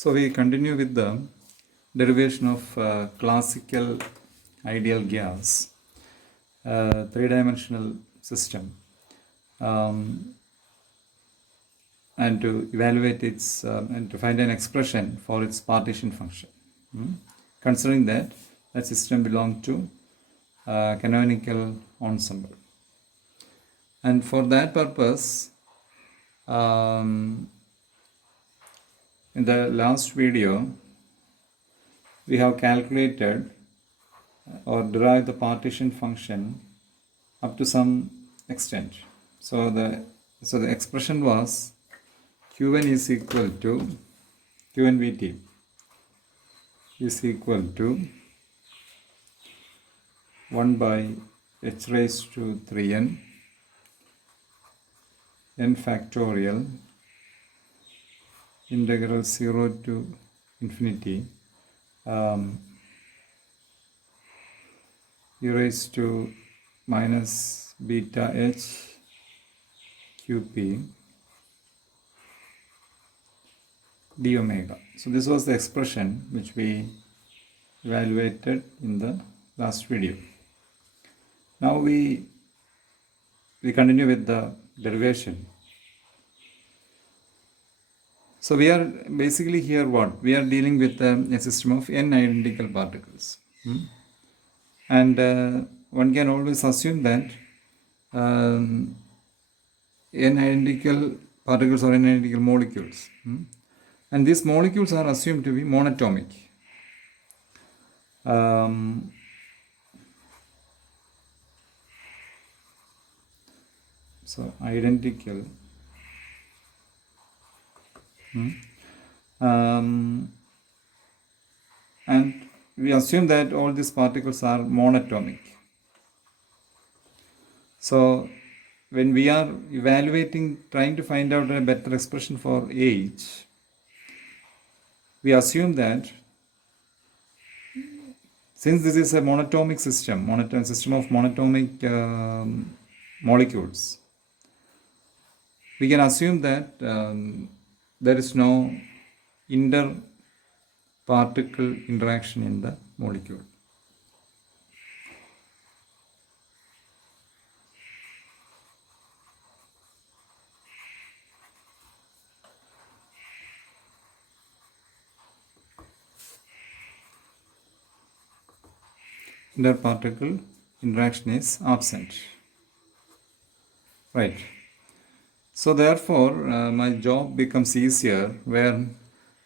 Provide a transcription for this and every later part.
So we continue with the derivation of classical ideal gas, three-dimensional system, and to evaluate its and to find an expression for its partition function. Considering that the system belongs to canonical ensemble, and for that purpose, in the last video, we have calculated or derived the partition function up to some extent. So the expression was Qn is equal to Qnvt is equal to 1 by h raised to 3n n factorial integral 0 to infinity e raised to minus beta h qp d omega. So this was the expression which we evaluated in the last video. Now we continue with the derivation. So we are basically here what? We are dealing with a system of n identical particles. And one can always assume that n identical particles or n identical molecules. And these molecules are assumed to be monatomic. So identical. And we assume that all these particles are monatomic. So when we are evaluating, trying to find out a better expression for H, we assume that since this is a monatomic system, system of monatomic molecules, we can assume that there is no inter-particle interaction in the molecule. Inter-particle interaction is absent. Right. So therefore, my job becomes easier when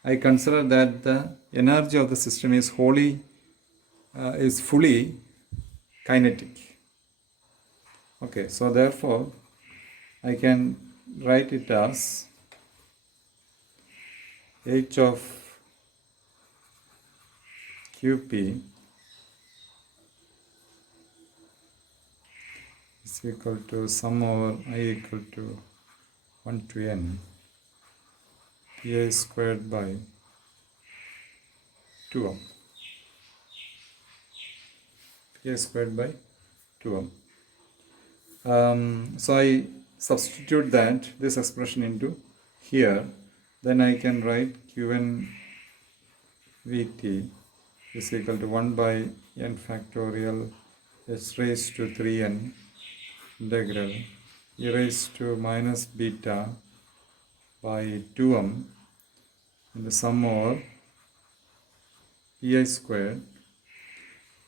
I consider that the energy of the system is fully kinetic. Okay, so therefore, I can write it as H of Qp is equal to sum over I equal to 1 to n pi squared by 2m. Pi squared by 2m. So I substitute this expression into here. Then I can write Qn Vt is equal to 1 by n factorial h raised to 3n integral e raised to minus beta by 2m in the sum over pi squared,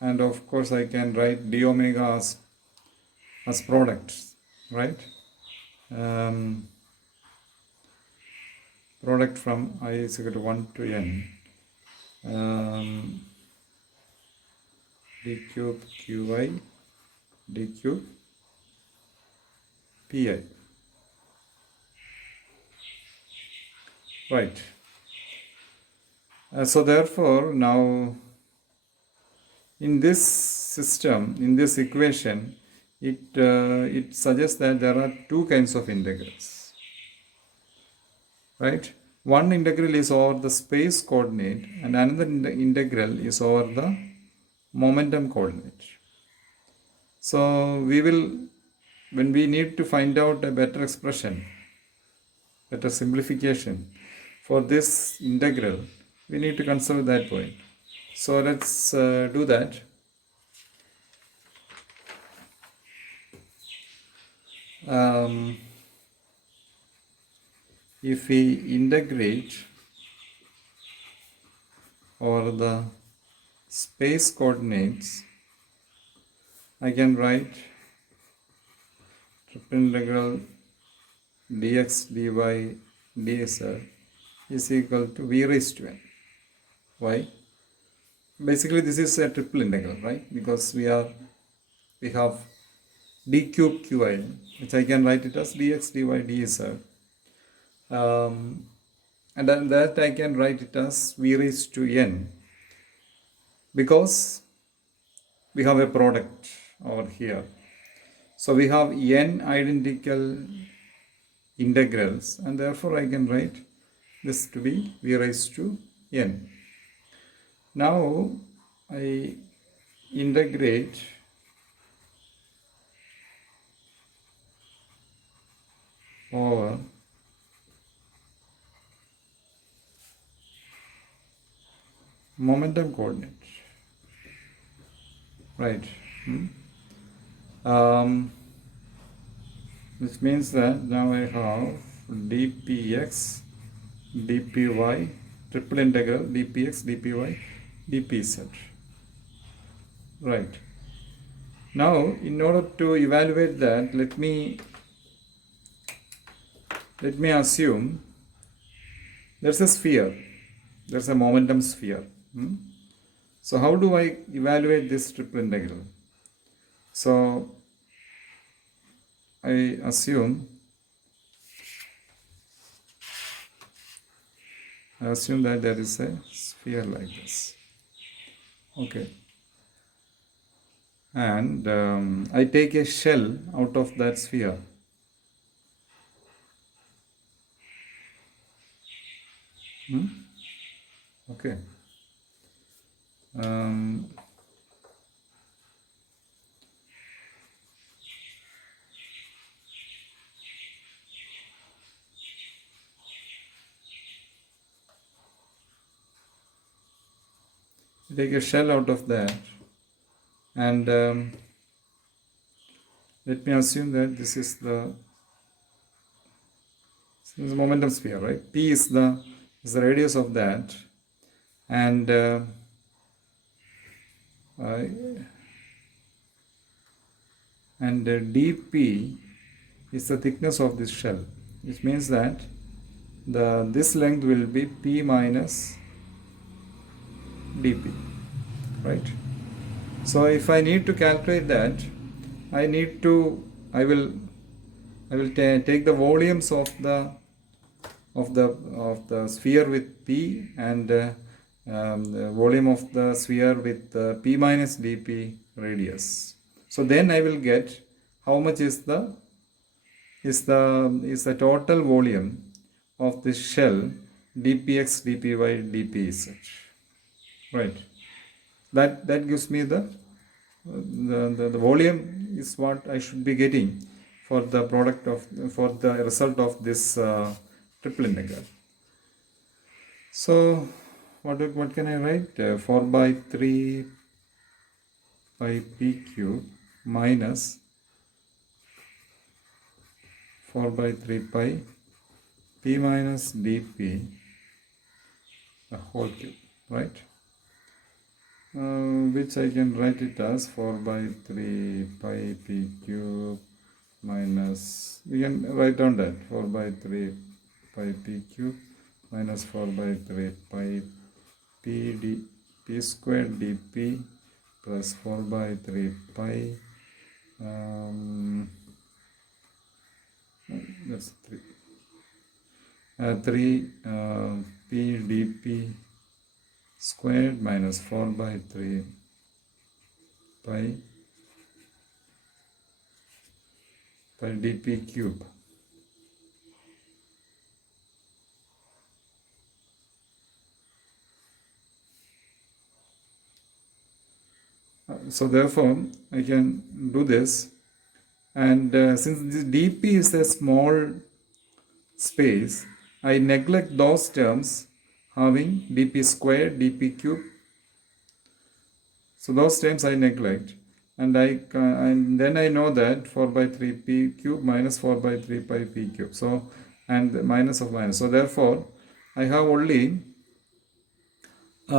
and of course I can write d omega as products, right? Product from I is equal to 1 to n d cube qi d cube pi. Right. So therefore, now in this system, in this equation, it suggests that there are two kinds of integrals. Right? One integral is over the space coordinate, and another integral is over the momentum coordinate. So we will, when we need to find out a better expression, better simplification for this integral, we need to conserve that point. So let's do that. If we integrate over the space coordinates, I can write triple integral dx dy dz is equal to v raised to n. Why? Basically this is a triple integral, right? Because we have d cube qi, which I can write it as dx dy dz. And then that I can write it as v raised to n, because we have a product over here. So we have n identical integrals, and therefore I can write this to be v raised to n. Now I integrate over momentum coordinate, right? Which means that now I have dpx dpy triple integral dpx dpy dpz, right? Now in order to evaluate that, let me assume there's a sphere, there's a momentum sphere. So how do I evaluate this triple integral? So I assume that there is a sphere like this. Okay. And I take a shell out of that sphere. Okay. Take a shell out of that, and let me assume that this is the momentum sphere, right? P is the radius of that, and dp is the thickness of this shell, which means that this length will be p minus dp, right? So if I need to calculate that, I will take the volumes of the sphere with p and the volume of the sphere with p minus dp radius. So then I will get how much is the total volume of this shell dpx dpy dpz, right? That gives me the volume is what I should be getting for the result of this triple integral. So what can I write? 4 by 3 pi p cube minus 4 by 3 pi p minus dp the whole cube, right? Which I can write it as 4 by 3 pi p cube minus, we can write down that 4 by 3 pi p cube minus 4 by 3 pi p squared dp plus 4 by 3 pi that's 3 p dp squared minus 4 by 3 pi dp cube. So therefore I can do this, and since this dp is a small space, I neglect those terms having dp squared, dp cube. So those terms I neglect, and then I know that 4 by 3 p cube minus 4 by 3 pi p cube. So, and the minus of minus. So therefore, I have only I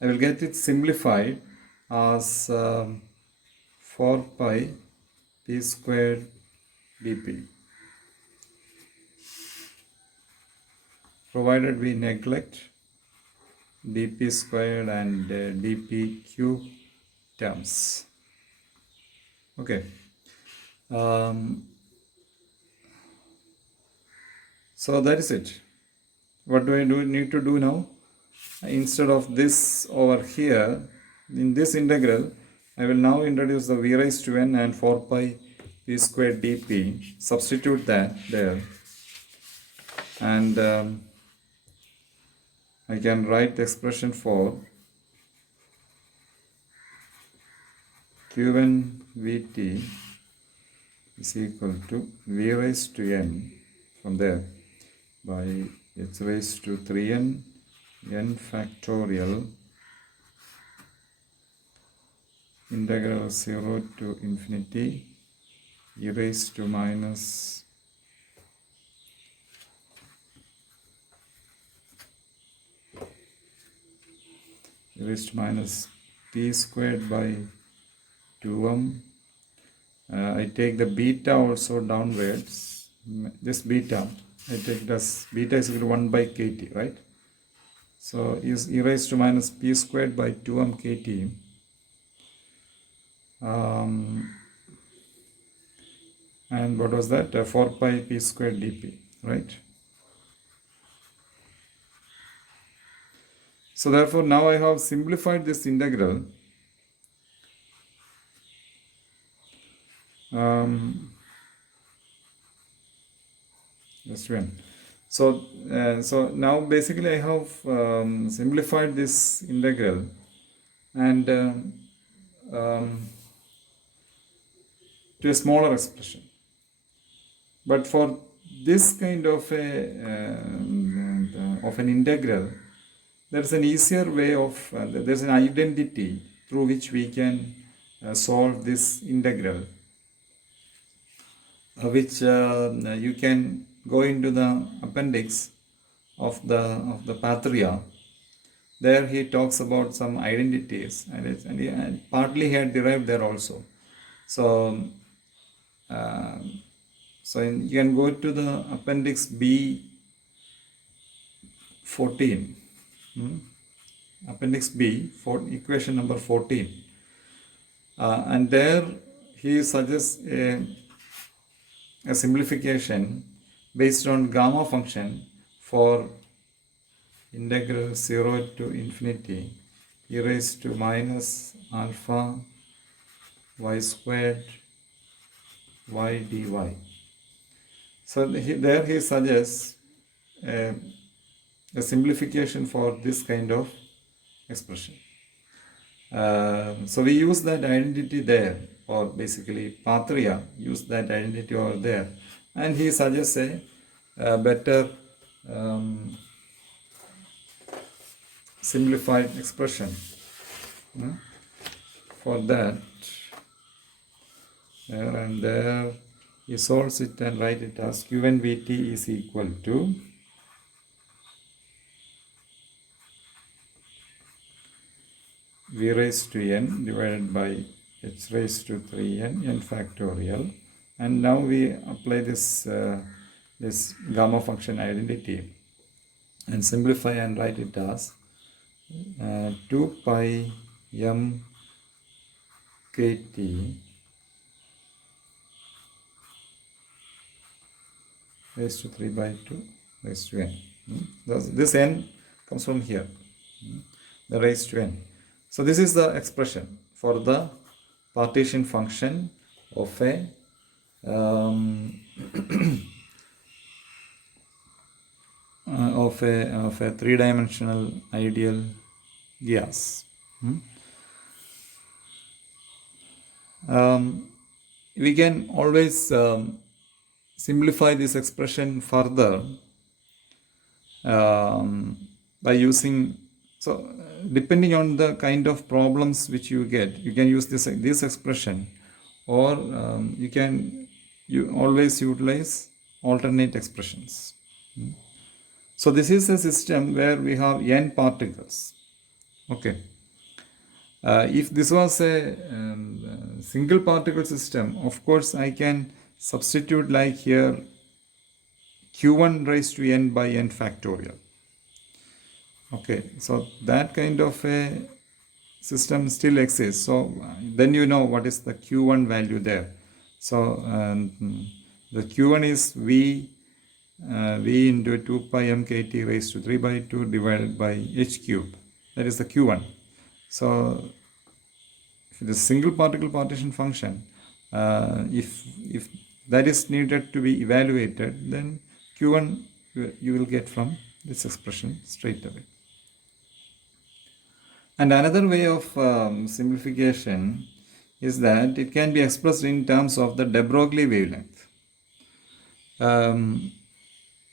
will get it simplified as 4 pi p squared dp, provided we neglect dp squared and dp cube terms. Okay. So that is it. What do I need to do now? Instead of this over here, in this integral, I will now introduce the v raised to n and 4 pi p squared dp. Substitute that there. And I can write the expression for q1 vt is equal to v raised to n from there by h raised to 3n n factorial integral 0 to infinity e raised to minus e raised to minus p squared by 2m. I take the beta also downwards. This beta, I take it as beta is equal to 1 by kt, right? So is e raised to minus p squared by 2m kt. And what was that? 4 pi p squared dp, right? So therefore now I have simplified this integral. Just one. So now basically I have simplified this integral and to a smaller expression. But for this kind of an integral, there's an easier way of there's an identity through which we can solve this integral, which you can go into the appendix of the Patria. There he talks about some identities, and partly he had derived there also. So you can go to the appendix B14, appendix B for equation number 14, and there he suggests a simplification based on gamma function for integral 0 to infinity e raised to minus alpha y squared y dy. So there he suggests a simplification for this kind of expression. So we use that identity there, or basically Patria used that identity over there, and he suggests a better simplified expression for that. And there he solves it and write it as q1 vt is equal to v raised to n divided by h raised to 3n n factorial. And now we apply this this gamma function identity and simplify and write it as 2 pi m kt raised to 3 by 2 raised to n. This n comes from here, the raised to n. So this is the expression for the partition function of a of a three-dimensional ideal gas. We can always simplify this expression further by using, so depending on the kind of problems which you get, you can use this expression, or you always utilize alternate expressions. So this is a system where we have n particles. Okay. If this was a single particle system, of course I can substitute like here q1 raised to n by n factorial. Okay, so that kind of a system still exists. So then you know what is the q1 value there. So the q1 is v into 2 pi mkt raised to 3 by 2 divided by h cube. That is the q1. So if it is single particle partition function, if that is needed to be evaluated, then q1 you will get from this expression straight away. And another way of simplification is that it can be expressed in terms of the de Broglie wavelength.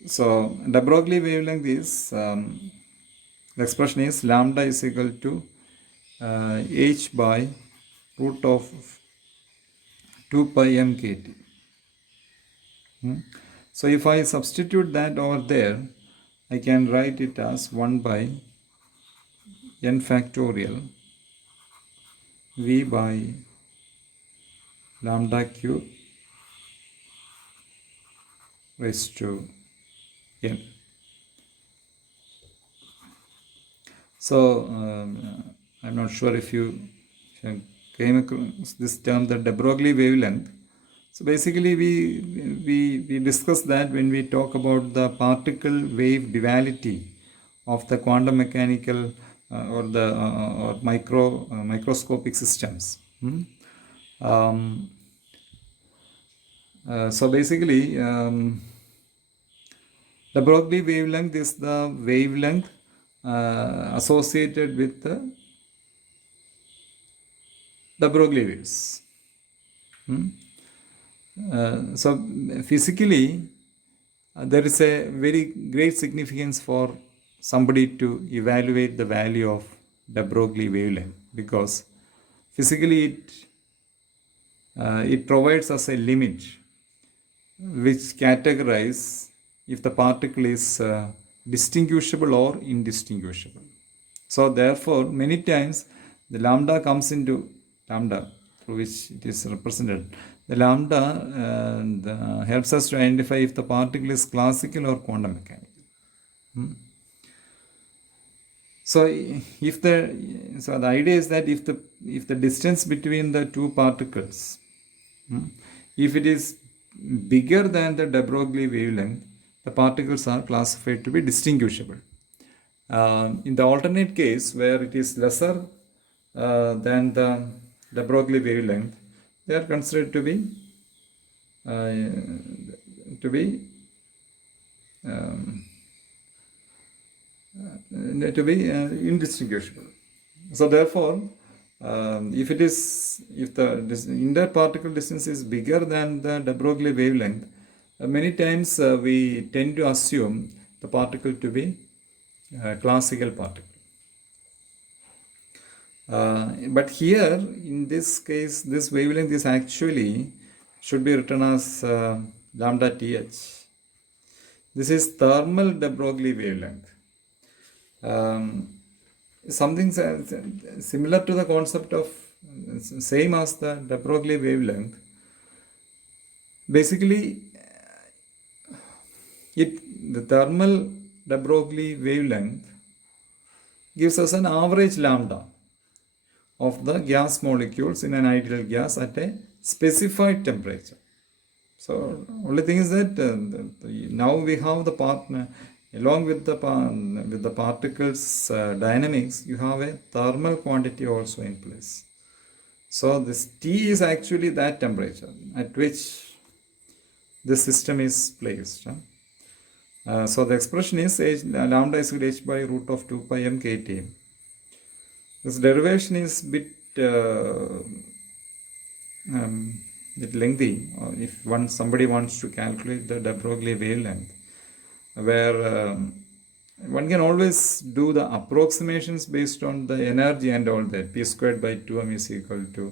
So de Broglie wavelength is, the expression is lambda is equal to h by root of 2 pi mkt. So if I substitute that over there, I can write it as 1 by n factorial v by lambda cube raised to n. So I'm not sure if you came across this term, the de Broglie wavelength. So basically we discussed that when we talk about the particle wave duality of the quantum mechanical or the microscopic systems. So basically the Broglie wavelength is the wavelength associated with the Broglie waves. So physically there is a very great significance for somebody to evaluate the value of de Broglie wavelength, because physically it provides us a limit which categorizes if the particle is distinguishable or indistinguishable. So therefore many times the lambda comes into lambda through which it is represented. The lambda helps us to identify if the particle is classical or quantum mechanical. So the idea is that if the distance between the two particles, if it is bigger than the de Broglie wavelength, the particles are classified to be distinguishable. In the alternate case, where it is lesser than the de Broglie wavelength, they are considered to be indistinguishable. So therefore, if the interparticle distance is bigger than the de Broglie wavelength, many times we tend to assume the particle to be a classical particle. But here in this case, this wavelength is actually should be written as lambda th. This is thermal de Broglie wavelength. Something similar to the concept of same as the de Broglie wavelength. Basically, the thermal de Broglie wavelength gives us an average lambda of the gas molecules in an ideal gas at a specified temperature. So only thing is that now we have the partner along with the particles dynamics, you have a thermal quantity also in place. So this T is actually that temperature at which the system is placed. So the expression is lambda is equal to h by root of 2 pi mkt. This derivation is bit lengthy. If somebody wants to calculate the de Broglie wavelength, where one can always do the approximations based on the energy and all that. P squared by 2m is equal to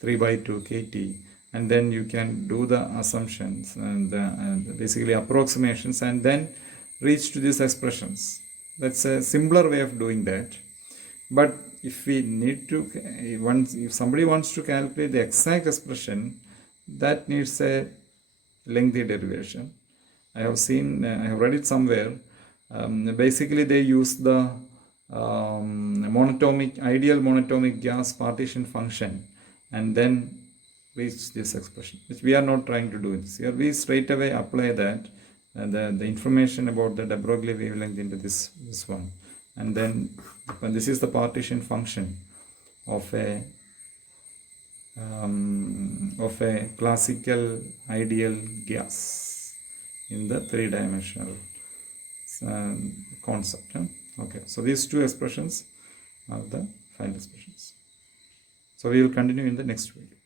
3 by 2 kT, and then you can do the assumptions and basically approximations and then reach to these expressions. That's a simpler way of doing that. But if we need to, if somebody wants to calculate the exact expression, that needs a lengthy derivation. I have read it somewhere. Basically, they use the ideal monatomic gas partition function and then reach this expression, which we are not trying to do this here. We straight away apply that the information about the de Broglie wavelength into this one, and then when this is the partition function of a classical ideal gas in the three-dimensional concept. Okay, so these two expressions are the final expressions. So we will continue in the next video.